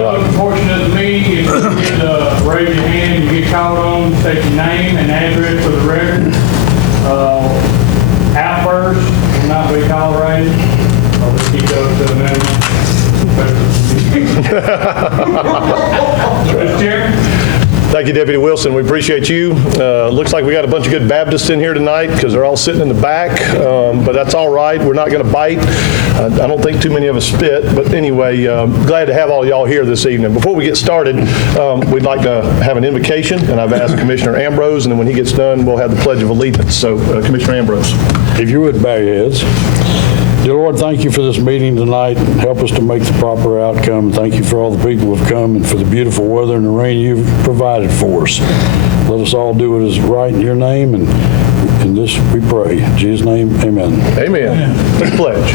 Unfortunate to me, if you get raise your hand, you get called on, state your name and address for the record. Outbursts will not be tolerated. I'll just keep those to a minimum. Mr. Chairman. Thank you, Deputy Wilson. We appreciate you. Looks like we got a bunch of good Baptists in here tonight because they're all sitting in the back, but that's all right. We're not going to bite. I don't think too many of us spit, but anyway, glad to have all y'all here this evening. Before we get started, we'd like to have an invocation, and I've asked Commissioner Ambrose, and then when he gets done, we'll have the Pledge of Allegiance. So, Commissioner Ambrose. If you would bow your heads. Dear Lord, thank you for this meeting tonight. Help us to make the proper outcome. Thank you for all the people who have come and for the beautiful weather and the rain you've provided for us. Let us all do what is right in your name, and in this we pray. In Jesus' name, amen. Amen. Let's pledge.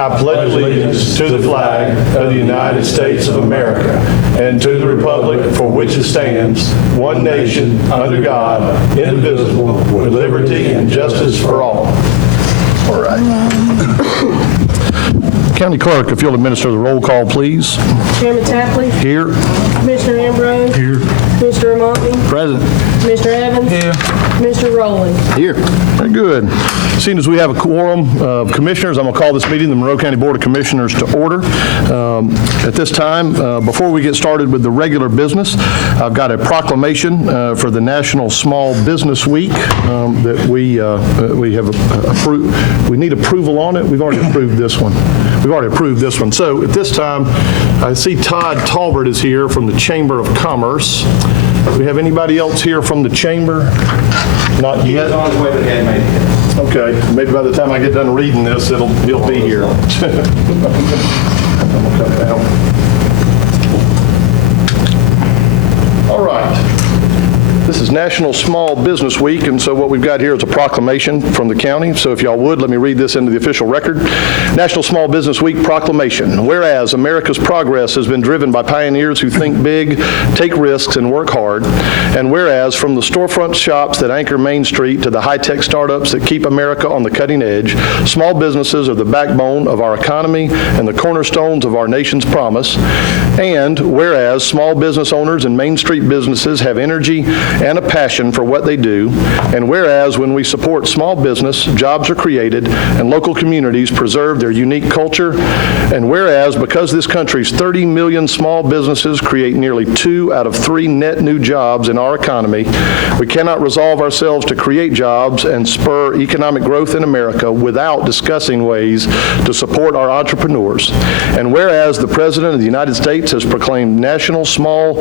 I pledge allegiance to the flag of the United States of America and to the republic for which it stands, one nation, under God, indivisible, with liberty and justice for all. All right. County Clerk, if you'll administer the roll call, please. Chairman Tapley. Here. Commissioner Ambrose. Here. Commissioner Amati. Present. Commissioner Evans. Here. Commissioner Rowley. Here. Very good. Seeing as we have a quorum of commissioners, I'm going to call this meeting the Monroe County Board of Commissioners to order. At this time, before we get started with the regular business, I've got a proclamation for the National Small Business Week that we have approved. We need approval on it. We've already approved this one. So at this time, I see Todd Talbert is here from the Chamber of Commerce. Do we have anybody else here from the Chamber? Not yet. He's on his way, but he hadn't made it yet. Okay, maybe by the time I get done reading this, he'll be here. All right. This is National Small Business Week, and so what we've got here is a proclamation from the county. So if y'all would, let me read this into the official record. National Small Business Week proclamation. Whereas America's progress has been driven by pioneers who think big, take risks, and work hard. And whereas from the storefront shops that anchor Main Street to the high-tech startups that keep America on the cutting edge, small businesses are the backbone of our economy and the cornerstones of our nation's promise. And whereas small business owners and Main Street businesses have energy and a passion for what they do, and whereas when we support small business, jobs are created and local communities preserve their unique culture, and whereas because this country's 30 million small businesses create nearly 2 out of 3 net new jobs in our economy, we cannot resolve ourselves to create jobs and spur economic growth in America without discussing ways to support our entrepreneurs. And whereas the President of the United States has proclaimed National Small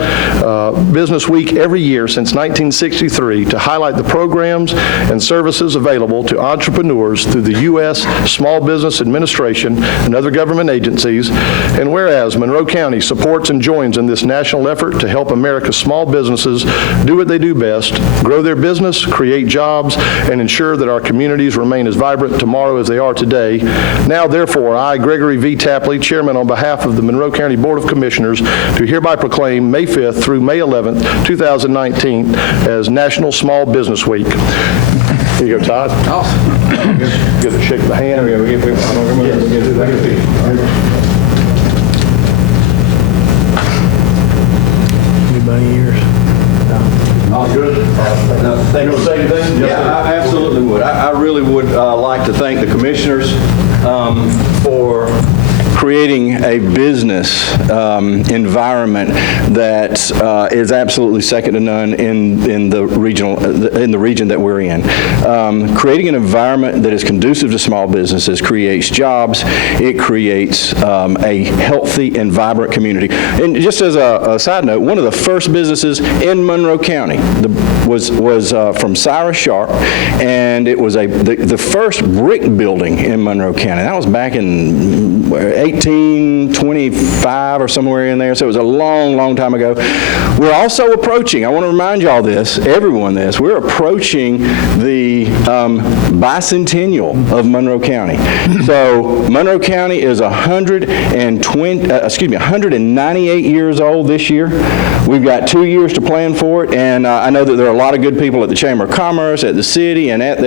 Business Week every year since 1963 to highlight the programs and services available to entrepreneurs through the U.S. Small Business Administration and other government agencies, and whereas Monroe County supports and joins in this national effort to help America's small businesses do what they do best, grow their business, create jobs, and ensure that our communities remain as vibrant tomorrow as they are today. Now, therefore, I, Gregory V. Tapley, Chairman on behalf of the Monroe County Board of Commissioners, do hereby proclaim May 5th through May 11th, 2019 as National Small Business Week. Here you go, Todd. Awesome. Good to shake the hand. There we go. We get do that. Anybody here? All good. You want to say anything? Yeah, I absolutely would. I really would like to thank the commissioners for creating a business environment that is absolutely second to none in the region that we're in. Creating an environment that is conducive to small businesses creates jobs. It creates a healthy and vibrant community. And just as a side note, one of the first businesses in Monroe County was from Cyrus Sharp, and it was the first brick building in Monroe County. That was back in 1825 or somewhere in there, so it was a long, long time ago. We're also approaching, I want to remind y'all this, everyone this, we're approaching the bicentennial of Monroe County. So Monroe County is 198 years old this year. We've got 2 years to plan for it, and I know that there are a lot of good people at the Chamber of Commerce, at the city, and at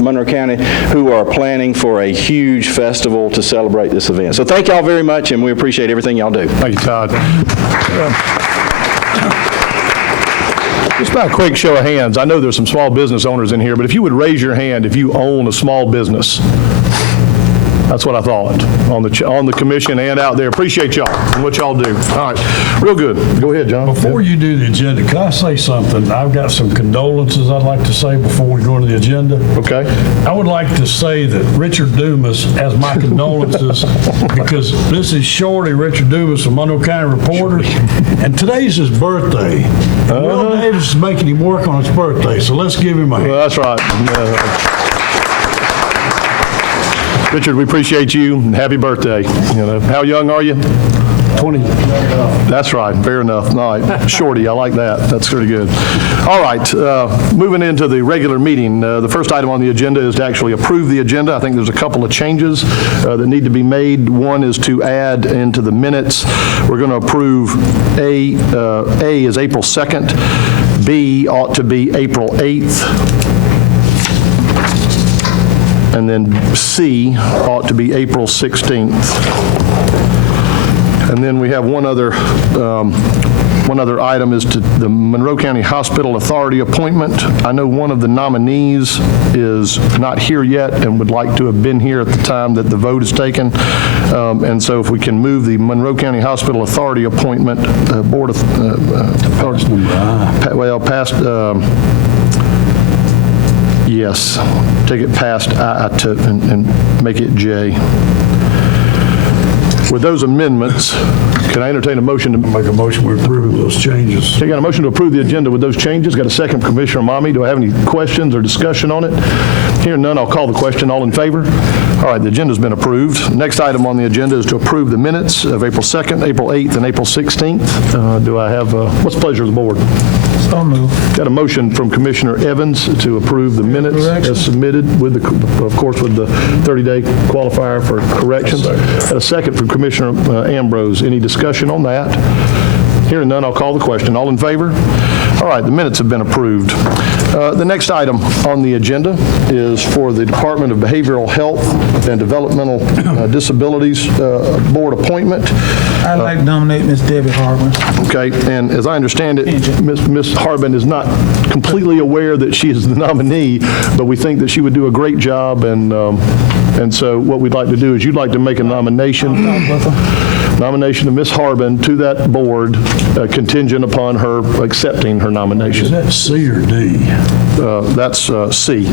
Monroe County who are planning for a huge festival to celebrate celebrate this event. So thank y'all very much, and we appreciate everything y'all do. Thank you, Todd. Just by a quick show of hands, I know there's some small business owners in here, but if you would raise your hand if you own a small business. That's what I thought, on the commission and out there. Appreciate y'all and what y'all do. All right, real good. Go ahead, John. Before you do the agenda, can I say something? I've got some condolences I'd like to say before we go into the agenda. Okay. I would like to say that Richard Dumas has my condolences because this is Shorty, Richard Dumas of Monroe County Reporter, and today's his birthday. Will Davis is making him work on his birthday, so let's give him a hand. Well, that's right. Richard, we appreciate you, and happy birthday. How young are you? 20. That's right, fair enough. All right, Shorty, I like that. That's pretty good. All right, moving into the regular meeting. The first item on the agenda is to actually approve the agenda. I think there's a couple of changes that need to be made. One is to add into the minutes. We're going to approve A is April 2nd. B ought to be April 8th. And then C ought to be April 16th. And then we have one other item is to the Monroe County Hospital Authority appointment. I know one of the nominees is not here yet and would like to have been here at the time that the vote is taken. And so if we can move the Monroe County Hospital Authority appointment, Board of, past, yes, take it past I and make it J. With those amendments, can I entertain a motion to Make a motion we approve those changes. Okay, got a motion to approve the agenda with those changes. Got a second from Commissioner Mommy. Do I have any questions or discussion on it? Hearing none, I'll call the question. All in favor? All right, the agenda's been approved. Next item on the agenda is to approve the minutes of April 2nd, April 8th, and April 16th. Do I have, what's the pleasure of the board? So moved. Got a motion from Commissioner Evans to approve the minutes as submitted with the, of course, with the 30-day qualifier for corrections. Got a second from Commissioner Ambrose. Any discussion on that? Hearing none, I'll call the question. All in favor? All right, the minutes have been approved. The next item on the agenda is for the Department of Behavioral Health and Developmental Disabilities Board appointment. I'd like to nominate Ms. Debbie Harbin. Okay, and as I understand it, Ms. Harbin is not completely aware that she is the nominee, but we think that she would do a great job, and so what we'd like to do is you'd like to make a nomination of Ms. Harbin to that board contingent upon her accepting her nomination. Is that C or D? That's C.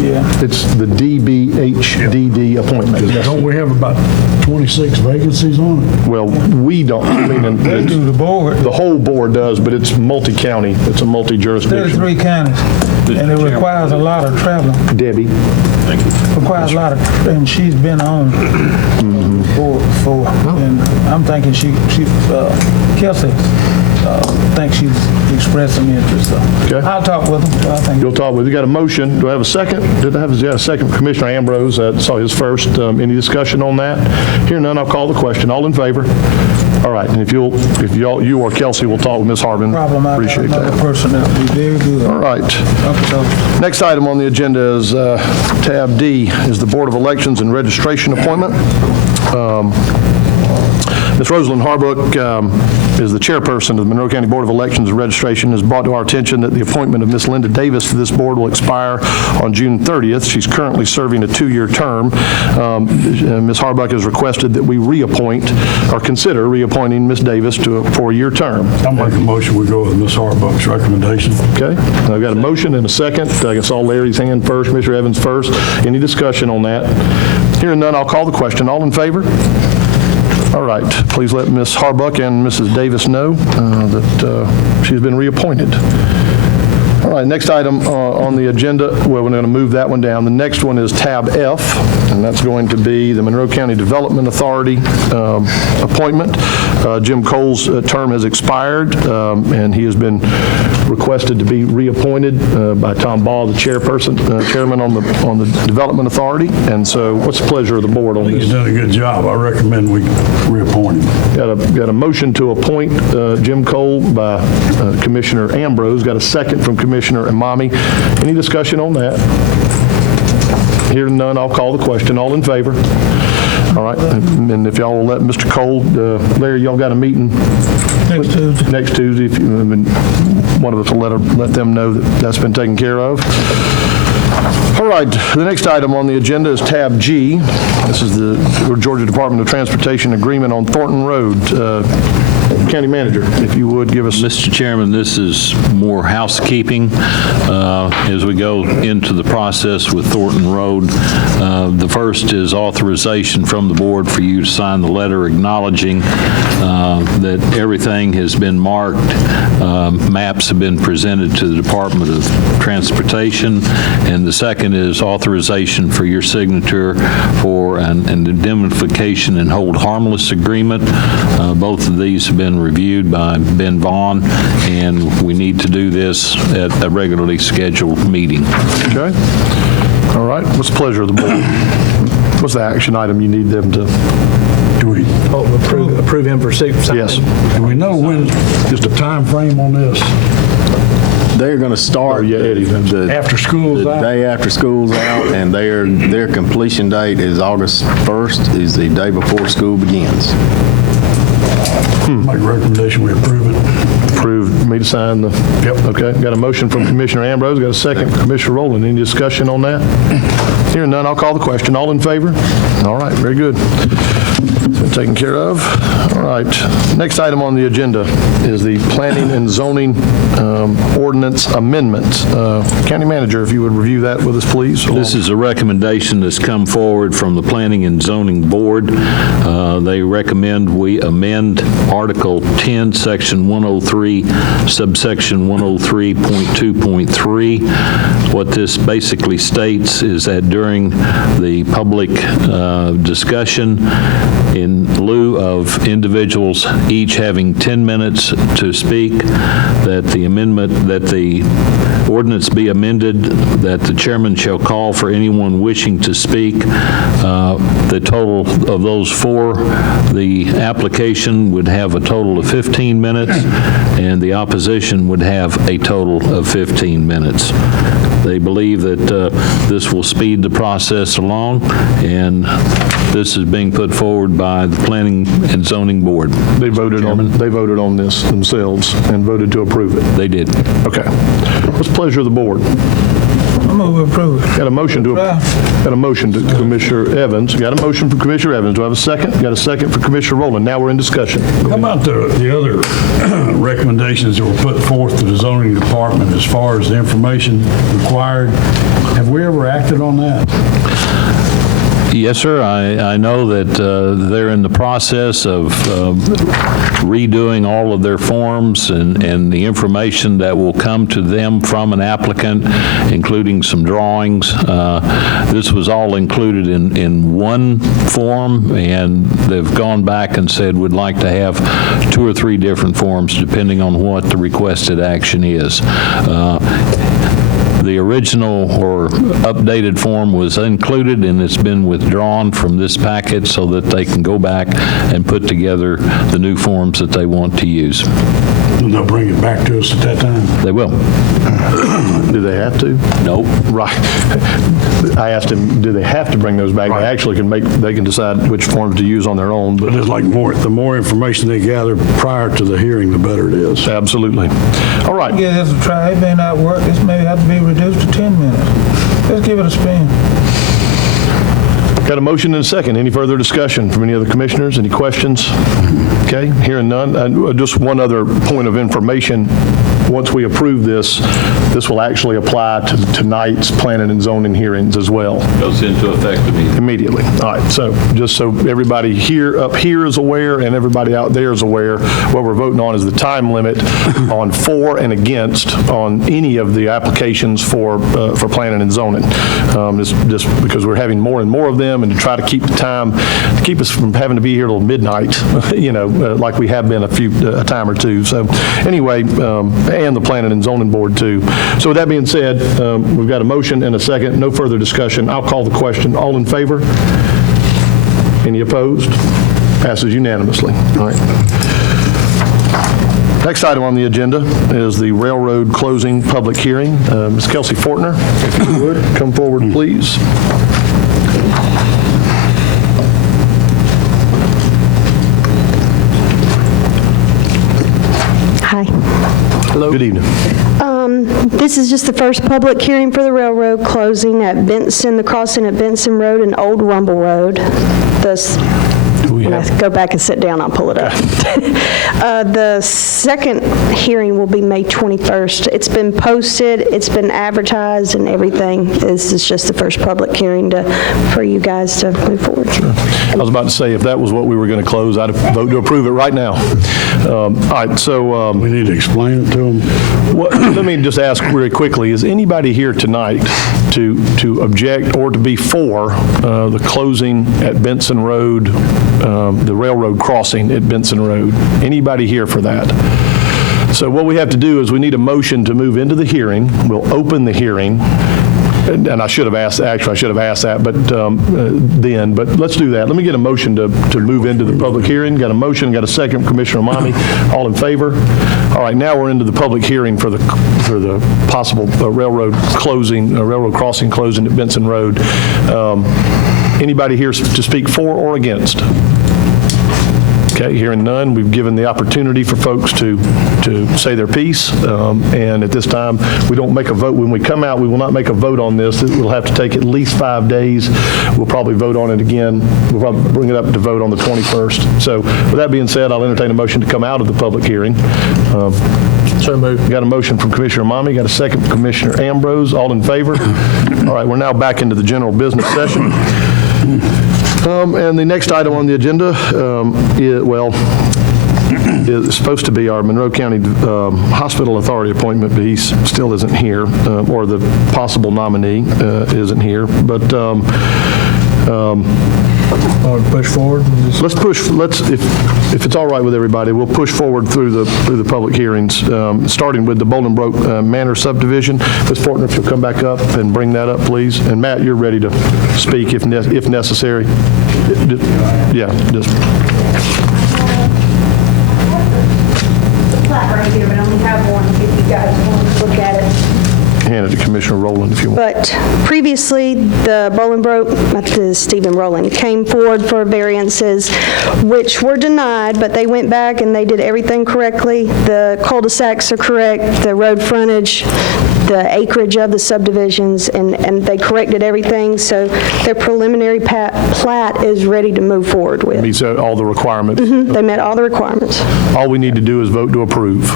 Yeah. It's the DBHDD appointment. Don't we have about 26 vacancies on it? Well, we don't, I mean, They do the board. the whole board does, but it's multi-county. It's a multi-jurisdiction. 33 counties, and it requires a lot of traveling. Debbie. Requires a lot of, and she's been on board before, and I'm thinking Kelsey thinks she's expressed some interest, so. Okay. I'll talk with him. I think You'll talk with, you got a motion. Do I have a second? Did I have a second from Commissioner Ambrose? I saw his first. Any discussion on that? Hearing none, I'll call the question. All in favor? All right, and if you or Kelsey will talk with Ms. Harbin. problem, I got Appreciate another that. person that would be very good. All right. Okay, so Next item on the agenda is tab D, is the Board of Elections and Registration appointment. Ms. Rosalind Harbuck is the chairperson of the Monroe County Board of Elections and Registration. Has brought to our attention that the appointment of Ms. Linda Davis to this board will expire on June 30th. She's currently serving a 2-year term. Ms. Harbuck has requested that we reappoint or consider reappointing Ms. Davis to a 4-year term. I'll make a motion we go with Ms. Harbuck's recommendation. Okay, I've got a motion and a second. I guess all Larry's hand first, Commissioner Evans first. Any discussion on that? Hearing none, I'll call the question. All in favor? All right, please let Ms. Harbuck and Mrs. Davis know that she's been reappointed. All right, next item on the agenda, well, we're going to move that one down. The next one is tab F, and that's going to be the Monroe County Development Authority appointment. Jim Cole's term has expired, and he has been requested to be reappointed by Tom Ball, the chairman on the Development Authority. And so what's the pleasure of the board on He's this? done a good job. I recommend we reappoint him. Got a motion to appoint Jim Cole by Commissioner Ambrose. Got a second from Commissioner Imami. Any discussion on that? Hearing none, I'll call the question. All in favor? All right, and if y'all will let Mr. Cole, Larry, y'all got a meeting Next Tuesday. next Tuesday, if you, I mean, one of us will let them know that that's been taken care of. All right, the next item on the agenda is tab G. This is the Georgia Department of Transportation Agreement on Thornton Road. County Manager, if you would give us. Mr. Chairman, this is more housekeeping as we go into the process with Thornton Road. The first is authorization from the board for you to sign the letter acknowledging that everything has been marked. Maps have been presented to the Department of Transportation. And the second is authorization for your signature for an indemnification and hold harmless agreement. Both of these have been reviewed by Ben Vaughn, and we need to do this at a regularly scheduled meeting. Okay. All right, what's the pleasure of the board? What's the action item you need them to? Do we, Approve him for signing. Yes. do we know when, just a time frame on this? They're going to start yeah, Eddie, the After school's the out? day after school's out, and their completion date is August 1st, is the day before school begins. Make a recommendation, we approve it. Approve me to sign the? Yep. Okay, got a motion from Commissioner Ambrose, got a second from Commissioner Rowland. Any discussion on that? Hearing none, I'll call the question. All in favor? All right, very good. Been taken care of. All right. Next item on the agenda is the Planning and Zoning Ordinance Amendment. County Manager, if you would review that with us, please. This is a recommendation that's come forward from the Planning and Zoning Board. They recommend we amend Article 10, Section 103, subsection 103.2.3. What this basically states is that during the public discussion, in lieu of individuals each having 10 minutes to speak, that the ordinance be amended, that the chairman shall call for anyone wishing to speak. The total of those four, the application would have a total of 15 minutes, and the opposition would have a total of 15 minutes. They believe that this will speed the process along, and this is being put forward by the Planning and Zoning Board. They voted on this themselves and voted to approve it. They did. Okay. What's the pleasure of the board? I'm going to approve it. Got a motion to Commissioner Evans. Got a motion from Commissioner Evans. Do I have a second? Got a second for Commissioner Rowland. Now we're in discussion. How about the other recommendations that were put forth to the zoning department as far as the information required? Have we ever acted on that? Yes, sir. I know that they're in the process of redoing all of their forms and the information that will come to them from an applicant, including some drawings. This was all included in one form, and they've gone back and said we'd like to have 2 or 3 different forms depending on what the requested action is. The original or updated form was included, and it's been withdrawn from this packet so that they can go back and put together the new forms that they want to use. And they'll bring it back to us at that time? They will. Do they have to? Nope. Right. I asked him, do they have to bring those back? They actually they can decide which forms to use on their own, But but it's like the more information they gather prior to the hearing, the better it is. absolutely. All right. Give this a try. It may not work. This may have to be reduced to 10 minutes. Let's give it a spin. Got a motion and a second. Any further discussion from any other commissioners? Any questions? Okay, hearing none. Just one other point of information. Once we approve this will actually apply to tonight's planning and zoning hearings as well. Goes into effect Immediately. immediately. All right, so just so everybody up here is aware and everybody out there is aware, what we're voting on is the time limit on for and against on any of the applications for planning and zoning. It's just because we're having more and more of them, and to try to keep the time, to keep us from having to be here till midnight, like we have been a time or two. So anyway, and the Planning and Zoning Board too. So with that being said, we've got a motion and a second. No further discussion. I'll call the question. All in favor? Any opposed? Passes unanimously. All right. Next item on the agenda is the railroad closing public hearing. Ms. Kelsey Fortner, if you would, come forward, please. Good evening. This is just the first public hearing for the railroad closing at Benson, the crossing at Benson Road and Old Rumble Road. When I go back and sit down, I'll pull it up. The second hearing will be May 21st. It's been posted, it's been advertised and everything. This is just the first public hearing for you guys to move forward. I was about to say, if that was what we were going to close, I'd vote to approve it right now. All right, so... We need to explain it to them. let me just ask very quickly, is anybody here tonight to object or to be for the closing at Benson Road, the railroad crossing at Benson Road? Anybody here for that? So what we have to do is we need a motion to move into the hearing. We'll open the hearing. And I should have asked that, but but let's do that. Let me get a motion to move into the public hearing. Got a motion, got a second, Commissioner Amami. All in favor? All right, now we're into the public hearing for the possible railroad crossing closing at Benson Road. Anybody here to speak for or against? Okay, hearing none, we've given the opportunity for folks to say their piece, and at this time, we don't make a vote. When we come out, we will not make a vote on this. It will have to take at least 5 days. We'll probably vote on it again. We'll probably bring it up to vote on the 21st. So with that being said, I'll entertain a motion to come out of the public hearing. So moved. Got a motion from Commissioner Amami, got a second from Commissioner Ambrose. All in favor? All right, we're now back into the general business session. And the next item on the agenda is supposed to be our Monroe County Hospital Authority appointment, but he still isn't here, or the possible nominee isn't here. But Want to push forward? if it's all right with everybody, we'll push forward through the public hearings, starting with the Bolingbroke Manor subdivision. Ms. Fortner, if you'll come back up and bring that up, please. And Matt, you're ready to speak if necessary. Yeah, just. Flat right here, but I only have one if you guys want to look at it. Hand it to Commissioner Rowland if you want. But previously, the Bolingbroke, Stephen Rowland, came forward for variances, which were denied, but they went back and they did everything correctly. The cul-de-sacs are correct, the road frontage, the acreage of the subdivisions, and they corrected everything, so their preliminary plat is ready to move forward with. Meets all the requirements. They met all the requirements. All we need to do is vote to approve.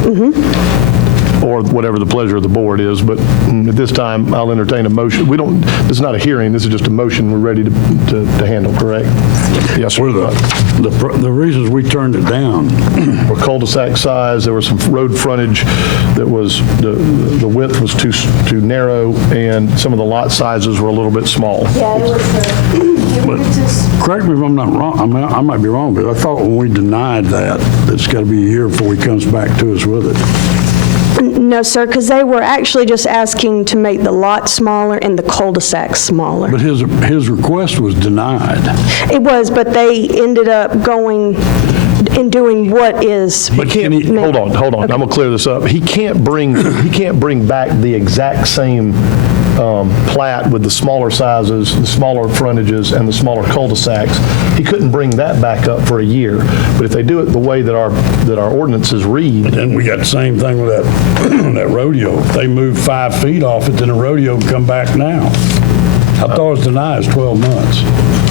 Or whatever the pleasure of the board is, but at this time, I'll entertain a motion. This is not a hearing, this is just a motion we're ready to handle, correct? Yes, sir. The reasons we turned it down. For cul-de-sac size, there was some road frontage that was, the width was too narrow, and some of the lot sizes were a little bit small. Yeah, it was Correct me if I'm not wrong, I might be wrong, but I thought when we denied that, it's got to be a year before he comes back to us with it. No, sir, because they were actually just asking to make the lot smaller and the cul-de-sac smaller. But his request was denied. It was, but they ended up going and doing what is. But hold on. Okay. I'm gonna clear this up. He can't bring back the exact same plat with the smaller sizes, the smaller frontages, and the smaller cul-de-sacs. He couldn't bring that back up for a year. But if they do it the way that our ordinances read. Then we got the same thing with that rodeo. If they moved 5 feet off it, then the rodeo can come back now. I thought it was denied 12 months.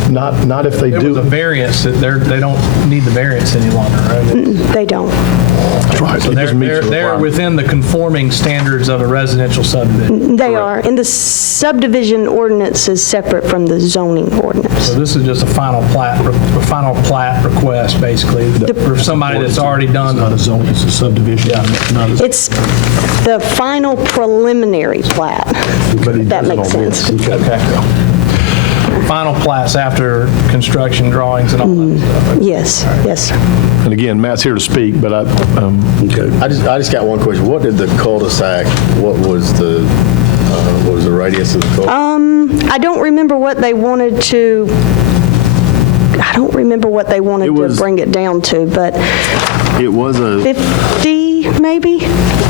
Not if they There do. was a variance that they don't need the variance any longer, right? They don't. That's right. So It just meets the they're requirement. within the conforming standards of a residential subdivision. They are. And the subdivision ordinance is separate from the zoning ordinance. So this is just a final plat request, basically, for somebody that's already done. Not a zone, it's a subdivision. It's the final preliminary plat, if that makes sense. Okay. Final plats after construction drawings and all that stuff. Yes, yes, sir. And again, Matt's here to speak, but Okay. I just got one question. What did the cul-de-sac, what was the radius of the cul-de-sac? I don't remember what they wanted to bring it down to, but It was a, 50 maybe?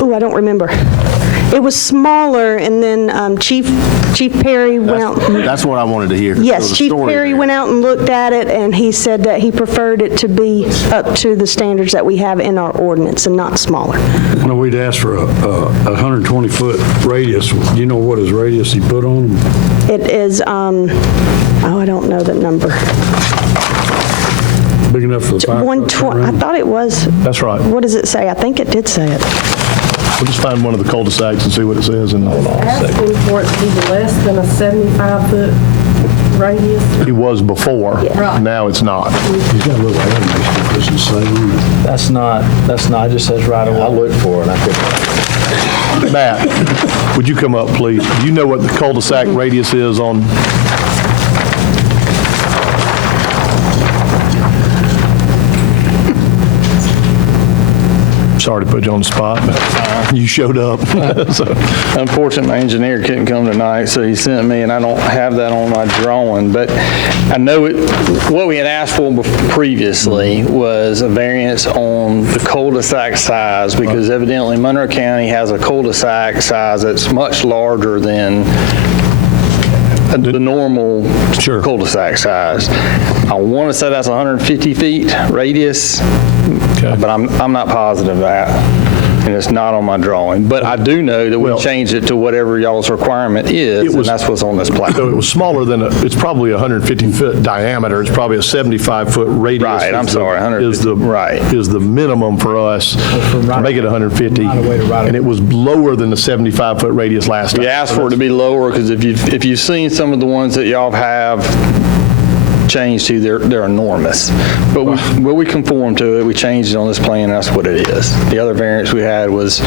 Oh, I don't remember. It was smaller, and then Chief Perry went out. That's what I wanted to hear. There was Yes, a Chief story Perry there. went out and looked at it, and he said that he preferred it to be up to the standards that we have in our ordinance and not smaller. Well, we'd asked for a 120-foot radius. Do you know what his radius he put on them? It is, I don't know the number. Big enough for the fire truck 120, I around? thought it was. That's right. What does it say? I think it did say it. We'll just find one of the cul-de-sacs and see what it says. And Asking for it to be less than a 75-foot radius. it was before. Right. Now it's not. He's got a little animation that doesn't say on it. That's not, it just says right away. I looked for it, I couldn't. Matt, would you come up, please? Do you know what the cul-de-sac radius is on? Sorry to put you on the spot, but you showed up. So, Unfortunately, my engineer couldn't come tonight, so he sent me, and I don't have that on my drawing, but I know what we had asked for previously was a variance on the cul-de-sac size, because evidently Monroe County has a cul-de-sac size that's much larger than the normal cul-de-sac size. I want to say that's 150 feet radius, but I'm not positive of that, and it's not on my drawing. But I do know that we changed it to whatever y'all's requirement is, and that's what's on this plat. so it was smaller than, it's probably 150-foot diameter. It's probably a 75-foot radius. Right, I'm sorry, 150, Is the minimum for us to make it 150. And it was lower than the 75-foot radius last time. We asked for it to be lower, because if you've seen some of the ones that y'all have changed to, they're enormous. But we conformed to it, we changed it on this plan, and that's what it is. The other variance we had was,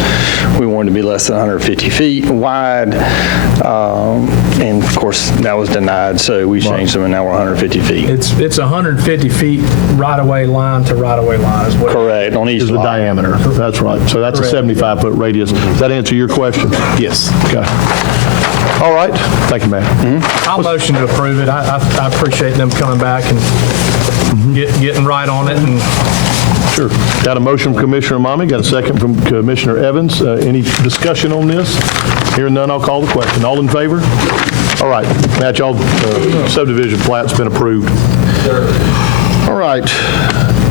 we wanted to be less than 150 feet wide, and of course, that was denied, so we changed them, and now we're 150 feet. It's 150 feet right-of-way line to right-of-way line is what. Correct, on each Is the lot. diameter. That's right. So that's a 75-foot radius. Does that answer your question? Yes. Okay. All right. Thank you, Matt. I'll motion to approve it. I appreciate them coming back and getting right on it. And Sure. Got a motion from Commissioner Mommy, got a second from Commissioner Evans. Any discussion on this? Hearing none, I'll call the question. All in favor? All right. Matt, y'all, subdivision plat's been approved. All right.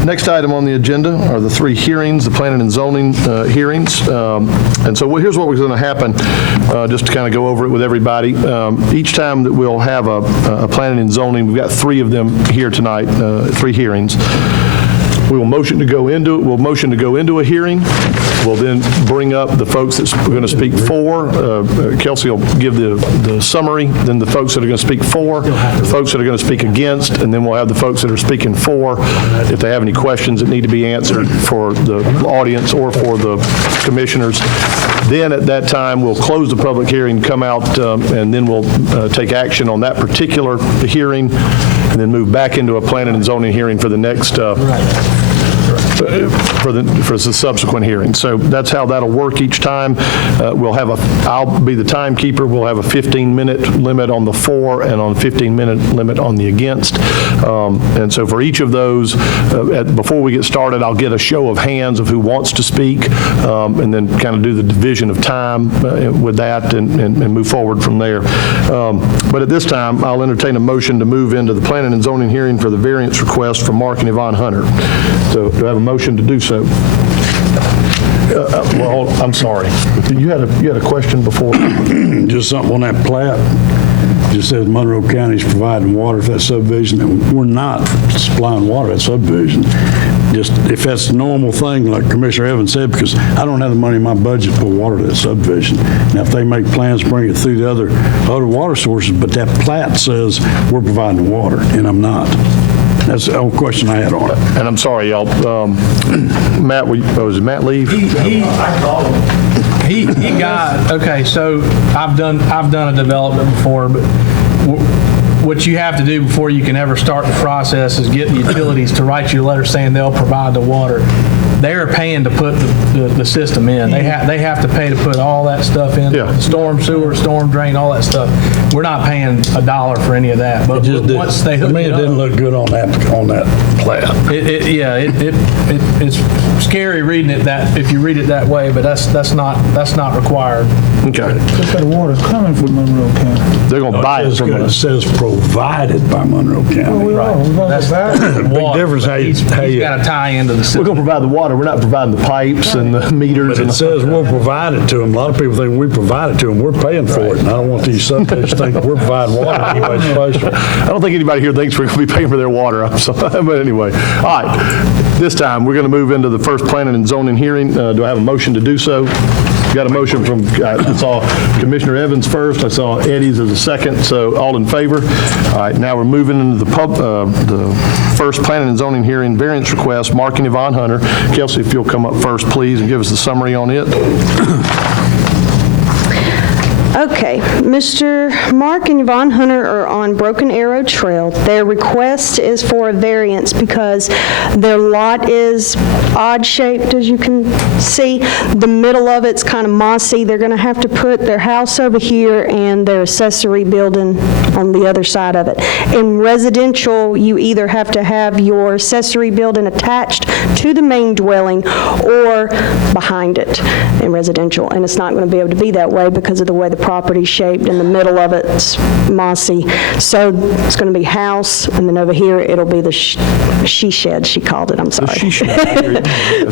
Next item on the agenda are the three hearings, the planning and zoning hearings. And so here's what was going to happen, just to kind of go over it with everybody. Each time that we'll have a planning and zoning, we've got three of them here tonight, three hearings. We will motion to go into a hearing. We'll then bring up the folks that are going to speak for. Kelsey will give the summary, then the folks that are going to speak for, the folks that are going to speak against, and then we'll have the folks that are speaking for, if they have any questions that need to be answered for the audience or for the commissioners. Then at that time, we'll close the public hearing, come out, and then we'll take action on that particular hearing, and then move back into a planning and zoning hearing for the next for the subsequent hearing. So that's how that'll work each time. I'll be the timekeeper. We'll have a 15-minute limit on the for and on a 15-minute limit on the against. And so for each of those, before we get started, I'll get a show of hands of who wants to speak, and then kind of do the division of time with that and move forward from there. But at this time, I'll entertain a motion to move into the planning and zoning hearing for the variance request from Mark and Yvonne Hunter. So do I have a motion to do so? Well, I'm sorry. You had a question before. Just something on that plat. Just says Monroe County's providing water for that subdivision, and we're not supplying water to that subdivision. Just if that's the normal thing, like Commissioner Evans said, because I don't have the money in my budget to put water to that subdivision. Now, if they make plans to bring it through the other water sources, but that plat says we're providing water, and I'm not. That's the only question I had on it. And I'm sorry, y'all. Matt, was Matt leave? he got, okay, so I've done a development before, but what you have to do before you can ever start the process is get the utilities to write you a letter saying they'll provide the water. they're paying to put the system in. They have to pay to put all that stuff in. Yeah. Storm sewer, storm drain, all that stuff. We're not paying $1 for any of that. But once they hook To me, it it didn't up, look good on that plat. it's scary reading it that if you read it that way. But that's not required. Okay. That's where the water's coming from Monroe County. They're going to buy it from It us. says provided by Monroe County. That's Big difference how He's you, got to tie into the We're system. going to provide the water. We're not providing the pipes and the meters. but And it says we'll provide it to them. A lot of people think we provide it to them. We're paying for it. And I don't want these subjects to think we're providing water anyway. I don't think anybody here thinks we're going to be paying for their water. I'm sorry. But anyway, all right. This time, we're going to move into the first planning and zoning hearing. Do I have a motion to do so? Got a motion from, I saw Commissioner Evans first. I saw Eddie's as a second. So all in favor? All right. Now we're moving into the first planning and zoning hearing variance request. Mark and Yvonne Hunter. Kelsey, if you'll come up first, please, and give us the summary on it. Okay, Mr. Mark and Yvonne Hunter are on Broken Arrow Trail. Their request is for a variance because their lot is odd-shaped, as you can see. The middle of it's kind of mossy. They're going to have to put their house over here and their accessory building on the other side of it. In residential, you either have to have your accessory building attached to the main dwelling or behind it in residential, and it's not going to be able to be that way because of the way the property shaped. In the middle of it's mossy. So it's going to be house, and then over here it'll be the she shed, she called it, I'm sorry. She should.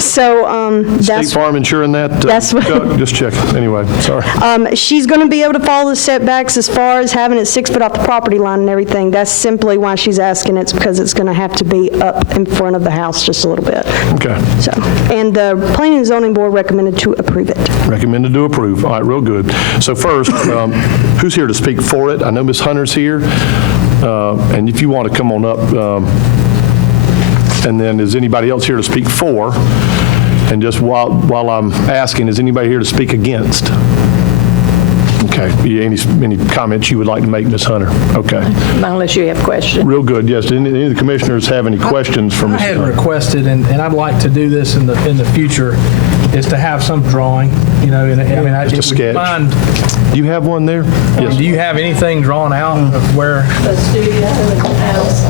So State that's, Farm insuring that? That's what- Chuck? Just checking. Anyway, sorry. she's going to be able to follow the setbacks as far as having it 6 foot off the property line and everything. That's simply why she's asking. It's because it's going to have to be up in front of the house just a little bit. Okay. So, and the Planning and Zoning Board recommended to approve it. Recommended to approve. All right, real good. So first, who's here to speak for it? I know Ms. Hunter's here, and if you want to come on up, and then is anybody else here to speak for? And just while I'm asking, is anybody here to speak against? Okay. Any comments you would like to make, Ms. Hunter? Okay. Unless you have questions. Real good. Yes. Do any of the commissioners have any questions for I Ms. had Hunter? requested, and I'd like to do this in the future, is to have some drawing, and I mean, Just a if we sketch. find, Do you have one there? Yes. do you have anything drawn out of where? The studio and the house,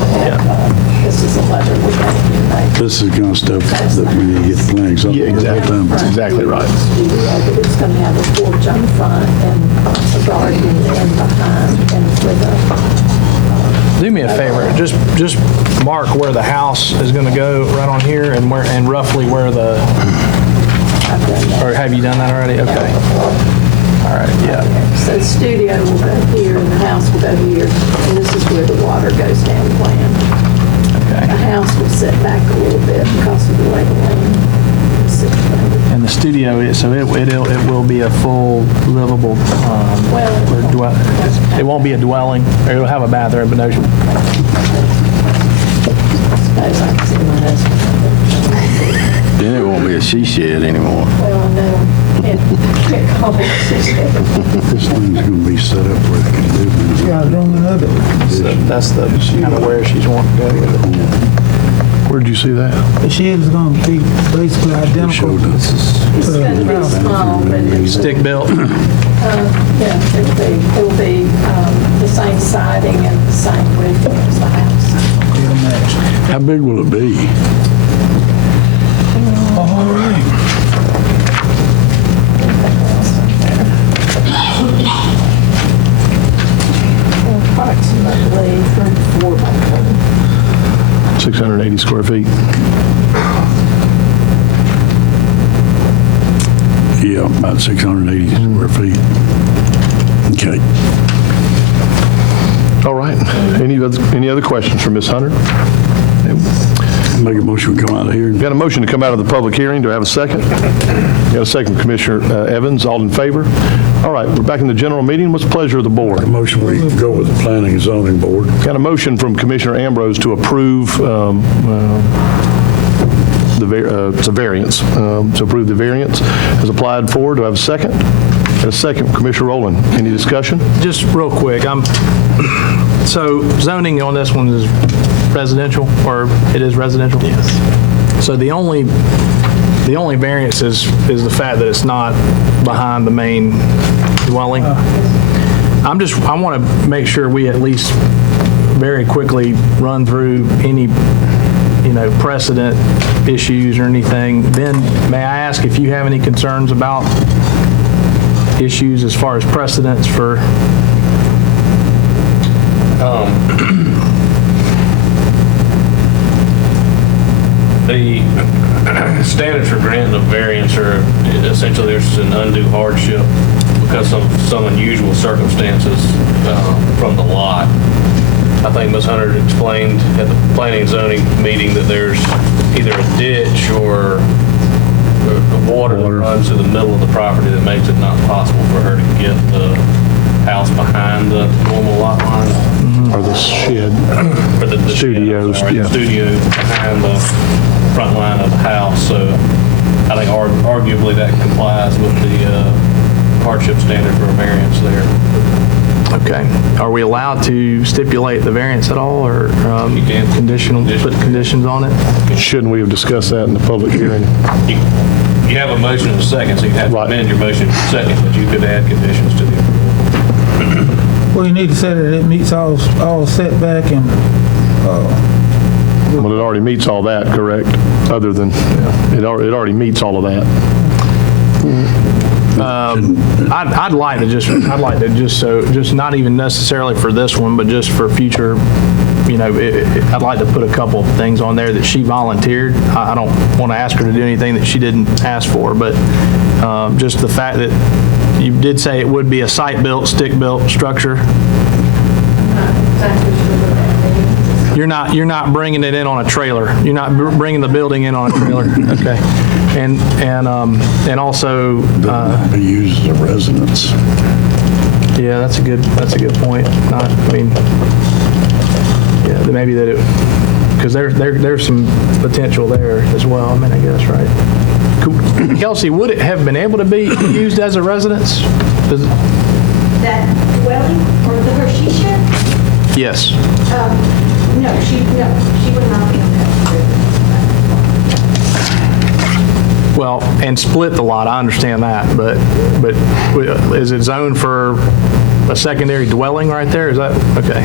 this is a letter we're going to make. This is the kind of stuff that we need to get the planning. Yeah, exactly. That's exactly right. Studio, but it's going to have a porch on the front and a garden in behind and with a, Do me a favor, just mark where the house is going to go right on here and roughly where the, I've done that. or have you done that already? Okay. All right, yeah. So the studio will go here and the house will go here, and this is where the water goes down the land. Okay. The house will set back a little bit because of the way the land is situated. And the studio, it will be a full livable, it won't be a dwelling, or it'll have a bathroom, but no, I suppose I can see my husband. Then it won't be a she shed anymore. Well, no, can't call it This thing's going to be set up where it can live in. Got room in other. that's the kind of where she's wanting to go with it. Where did you see that? The shed is going to be basically identical. It's going to be small, but it's, Stick built. yeah, it'll be the same siding and the same roof as the house. It'll match. How big will it be? All right. Approximately 34 by 680 square feet. Yeah, about 680 square feet. Okay. All right. Any other questions for Ms. Hunter? Make a motion to come out of here. Got a motion to come out of the public hearing. Do I have a second? Got a second, Commissioner Evans. All in favor? All right, we're back in the general meeting. What's the pleasure of the board? Motion we go with the Planning and Zoning Board. Got a motion from Commissioner Ambrose to approve it's a variance, to approve the variance as applied for. Do I have a second? Got a second, Commissioner Rowland. Any discussion? Just real quick, so zoning on this one is residential, or it is residential? Yes. So the only The only variance is the fact that it's not behind the main dwelling. I want to make sure we at least very quickly run through any, precedent issues or anything. Then, may I ask if you have any concerns about issues as far as precedents for? The standards for granting a variance are essentially there's an undue hardship because of some unusual circumstances from the lot. I think Ms. Hunter explained at the planning and zoning meeting that there's either a ditch or the water that runs through the middle of the property that makes it not possible for her to get the house behind the normal lot line. Or the shed. Or the studios, shed, yeah. the studio behind the front line of the house. So I think arguably that complies with the hardship standard for a variance there. Okay. Are we allowed to stipulate the variance at all, or put conditions on it? Shouldn't we have discussed that in the public hearing? You have a motion and a second, so you have to amend your motion in a second, but you could add conditions to the approval. Well, you need to say that it meets all setback and, Well, it already meets all that, correct? Other than, it already meets all of that. I'd like to just not even necessarily for this one, but just for future, I'd like to put a couple of things on there that she volunteered. I don't want to ask her to do anything that she didn't ask for, but just the fact that you did say it would be a site-built, stick-built structure. You're not bringing it in on a trailer. You're not bringing the building in on a trailer. Okay. And also Be used as a residence. yeah, that's a good point. Maybe that it, because there's some potential there as well. I guess, right? Kelsey, would it have been able to be used as a residence? That dwelling or the Hershey shed? Yes. No, she would not be able to have. Well, and split the lot, I understand that, but is it zoned for a secondary dwelling right there? Is that, okay.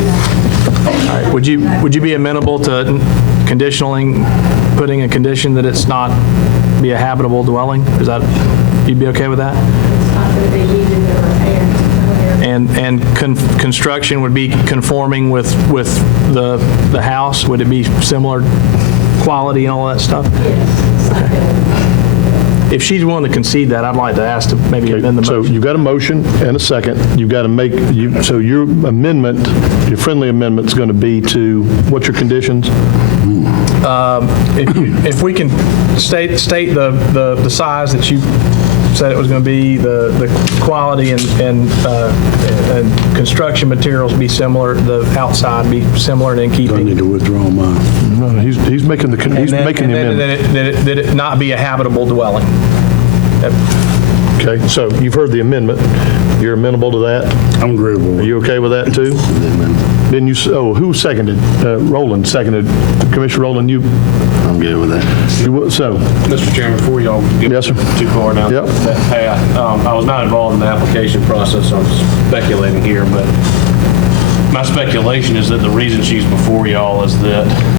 All right, would you be amenable to putting a condition that it's not be a habitable dwelling? Is that, you'd be okay with that? It's not going to be needed to repair. And construction would be conforming with the house? Would it be similar quality and all that stuff? Yes. Okay. If she's willing to concede that, I'd like to ask to maybe amend the motion. So you've got a motion and a second. You've got to make, so your amendment, your friendly amendment is going to be to, what's your conditions? If we can state the size that you said it was going to be, the quality and construction materials be similar, the outside be similar and in I keeping. need to withdraw mine. No, he's making the amendment. That it not be a habitable dwelling. Okay, so you've heard the amendment. You're amenable to that? I'm agreeable. Are you okay with that too? Then who seconded? Roland seconded. Commissioner Roland, you? I'm good with that. So, Mr. Chairman, before y'all get Yes, sir. too far down Yep. that path, I was not involved in the application process, so I'm speculating here, but my speculation is that the reason she's before y'all is that